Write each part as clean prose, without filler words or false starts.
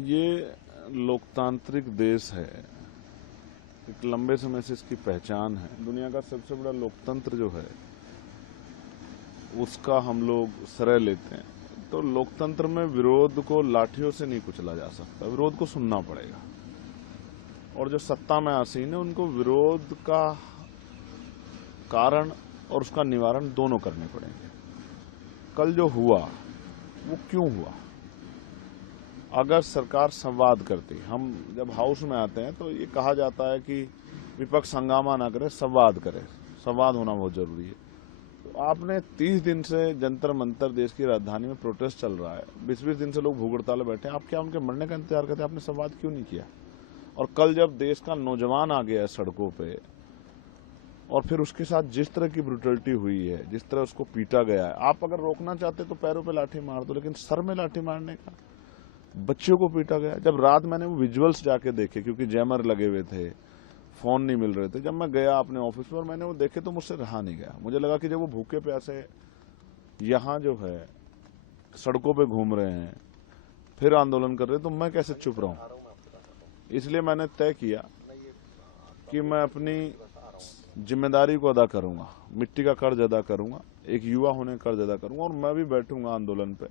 ये लोकतांत्रिक देश है, एक लंबे समय से इसकी पहचान है। दुनिया का सबसे बड़ा लोकतंत्र जो है उसका हम लोग श्रेय लेते हैं। तो लोकतंत्र में विरोध को लाठियों से नहीं कुचला जा सकता, विरोध को सुनना पड़ेगा। और जो सत्ता में आसीन है उनको विरोध का कारण और उसका निवारण दोनों करने पड़ेंगे। कल जो हुआ वो क्यों हुआ? अगर सरकार संवाद करती, हम जब हाउस में आते हैं तो ये कहा जाता है कि विपक्ष हंगामा ना करे, संवाद करे। संवाद होना बहुत जरूरी है। तो आपने 30 दिन से जंतर मंतर देश की राजधानी में प्रोटेस्ट चल रहा है, 20-20 दिन से लोग भूख हड़ताल बैठे हैं, आप क्या उनके मरने का इंतजार करते? आपने संवाद क्यों नहीं किया? और कल जब देश का नौजवान आ गया है सड़कों पे और फिर उसके साथ जिस तरह की ब्रुटलिटी हुई है, जिस तरह उसको पीटा गया है, आप अगर रोकना चाहते तो पैरों पे लाठी मार दो, लेकिन सर में लाठी मारने का, बच्चों को पीटा गया। जब रात मैंने वो विजुअल्स जाके देखे, क्योंकि जैमर लगे हुए थे, फोन नहीं मिल रहे थे, जब मैं गया अपने ऑफिस में और मैंने वो देखे तो मुझसे रहा नहीं गया। मुझे लगा कि जब वो भूखे प्यासे यहाँ जो है सड़कों पे घूम रहे हैं, फिर आंदोलन कर रहे हैं, तो मैं कैसे चुप रहूं? इसलिए मैंने तय किया कि मैं अपनी जिम्मेदारी को अदा करूंगा, मिट्टी का कर्ज अदा करूंगा, एक युवा होने का कर्ज अदा करूंगा, और मैं भी बैठूंगा आंदोलन पे।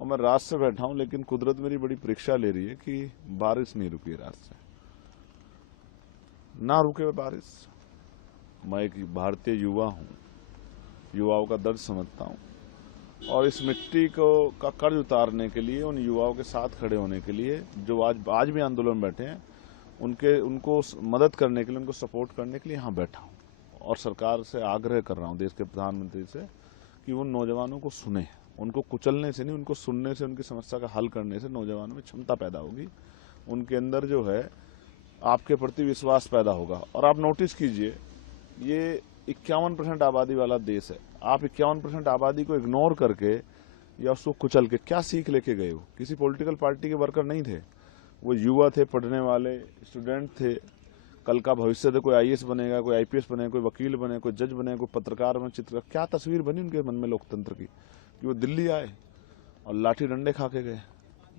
और मैं रात से बैठा हूं, लेकिन कुदरत मेरी बड़ी परीक्षा ले रही है कि बारिश नहीं रुकी रात से, ना रुके बारिश। मैं एक भारतीय युवा हूं, युवाओं का दर्द समझता हूं, और इस मिट्टी को का कर्ज उतारने के लिए, उन युवाओं के साथ खड़े होने के लिए जो आज भी आंदोलन बैठे हैं, उनको मदद करने के लिए, उनको सपोर्ट करने के लिए यहाँ बैठा हूँ। और सरकार से आग्रह कर रहा हूँ, देश के प्रधानमंत्री से, कि उन नौजवानों को सुने। उनको कुचलने से नहीं, उनको सुनने से, उनकी समस्या का हल करने से नौजवानों में क्षमता पैदा होगी, उनके अंदर जो है आपके प्रति विश्वास पैदा होगा। और आप नोटिस कीजिए, ये 51% आबादी वाला देश है। आप 51% आबादी को इग्नोर करके या उसको कुचल के क्या सीख लेके गए हो? किसी पॉलिटिकल पार्टी के वर्कर नहीं थे, वो युवा थे, पढ़ने वाले स्टूडेंट थे। कल का भविष्य थे, कोई आईएएस बनेगा, कोई आईपीएस बनेगा, कोई वकील बने, कोई जज बने, कोई पत्रकार बने, चित्रकार। क्या तस्वीर बनी उनके मन में लोकतंत्र की कि वो दिल्ली आए और लाठी डंडे खा के गए।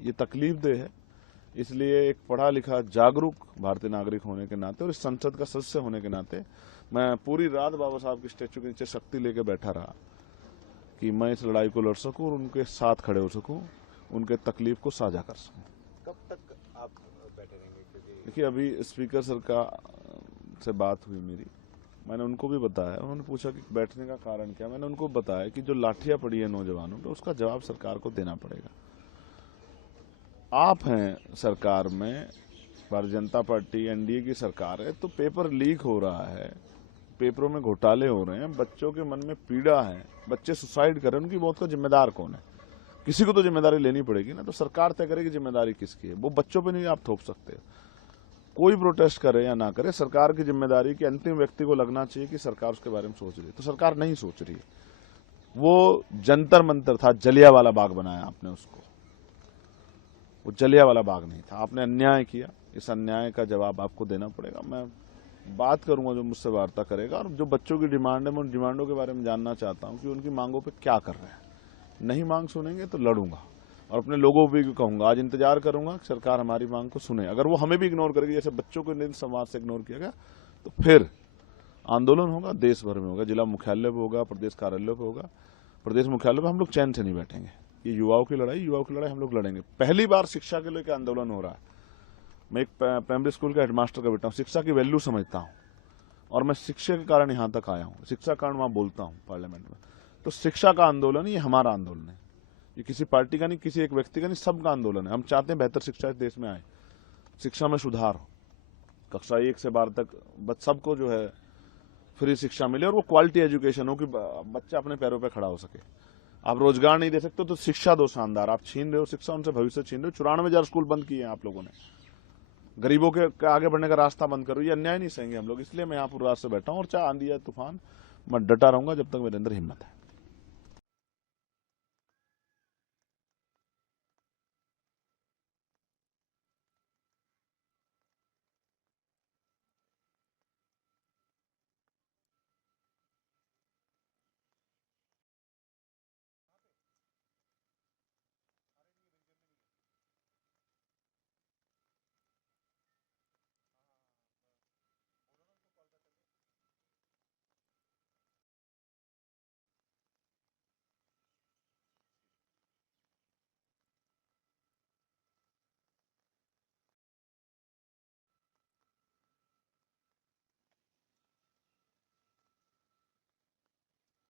ये तकलीफ दे है। इसलिए एक पढ़ा लिखा जागरूक भारतीय नागरिक होने के नाते और इस संसद का सदस्य होने के नाते मैं पूरी रात बाबा साहब की स्टैचू के नीचे शक्ति लेके बैठा रहा कि मैं इस लड़ाई को लड़ सकूं और उनके साथ खड़े हो सकूं, उनके तकलीफ को साझा कर सकूं। कब तक आप बैठे रहेंगे? देखिए, अभी स्पीकर सर से बात हुई मेरी, मैंने उनको भी बताया। उन्होंने पूछा कि बैठने का कारण क्या, मैंने उनको बताया कि जो लाठियां पड़ी है नौजवानों पे, उसका जवाब सरकार को देना पड़ेगा। आप हैं सरकार में, भारतीय जनता पार्टी एनडीए की सरकार है, तो पेपर लीक हो रहा है, पेपरों में घोटाले हो रहे हैं, बच्चों के मन में पीड़ा है, बच्चे सुसाइड कर रहे हैं, उनकी मौत का जिम्मेदार कौन है? किसी को तो जिम्मेदारी लेनी पड़ेगी ना। तो सरकार तय करेगी जिम्मेदारी किसकी है, वो बच्चों पे नहीं आप थोप सकते। कोई प्रोटेस्ट करे या ना करे, सरकार की जिम्मेदारी की अंतिम व्यक्ति को लगना चाहिए कि सरकार उसके बारे में सोच रही है। तो सरकार नहीं सोच रही है। वो जंतर मंतर था, जलियांवाला बाग बनाया आपने उसको, वो जलियांवाला बाग नहीं था। आपने अन्याय किया, इस अन्याय का जवाब आपको देना पड़ेगा। मैं बात करूंगा जो मुझसे वार्ता करेगा, और जो बच्चों की डिमांड है, मैं उन डिमांडों के बारे में जानना चाहता हूं कि उनकी मांगों पे क्या कर रहे हैं। नहीं मांग सुनेंगे तो लड़ूंगा, और अपने लोगों को भी कहूंगा, आज इंतजार करूंगा कि सरकार हमारी मांग को सुने। अगर वो हमें भी इग्नोर करेगी, जैसे बच्चों को नील संवाद से इग्नोर किया गया, तो फिर आंदोलन होगा, देश भर में होगा, जिला मुख्यालय पे होगा, प्रदेश कार्यालय पे होगा। प्रदेश मुख्यालय पे हम लोग चैन से नहीं बैठेंगे। ये युवाओं की लड़ाई हम लोग लड़ेंगे। पहली बार शिक्षा के लिए आंदोलन हो रहा है। मैं एक प्राइमरी स्कूल का हेडमास्टर का बेटा हूँ, शिक्षा की वैल्यू समझता हूँ, और मैं शिक्षा के कारण यहाँ तक आया हूँ, शिक्षा कारण वहां बोलता हूँ पार्लियामेंट में। तो शिक्षा का आंदोलन ये हमारा आंदोलन है, ये किसी पार्टी का नहीं, किसी एक व्यक्ति का नहीं, सबका आंदोलन है। हम चाहते हैं बेहतर शिक्षा इस देश में आए, शिक्षा में सुधार हो, कक्षा 1 से 12 तक सबको जो है फ्री शिक्षा मिले, और वो क्वालिटी एजुकेशन हो कि बच्चा अपने पैरों पर खड़ा हो सके। आप रोजगार नहीं दे सकते तो शिक्षा दो शानदार। आप छीन रहे हो शिक्षा, उनसे भविष्य छीन रहे हो। 94,000 स्कूल बंद किए हैं आप लोगों ने, गरीबों के आगे बढ़ने का रास्ता बंद करो। ये अन्याय नहीं सहेंगे हम लोग। इसलिए मैं यहाँ पूरी रात से बैठा हूँ, और चाहे आंधी या तूफान, मैं डटा रहूंगा जब तक मेरे अंदर हिम्मत है।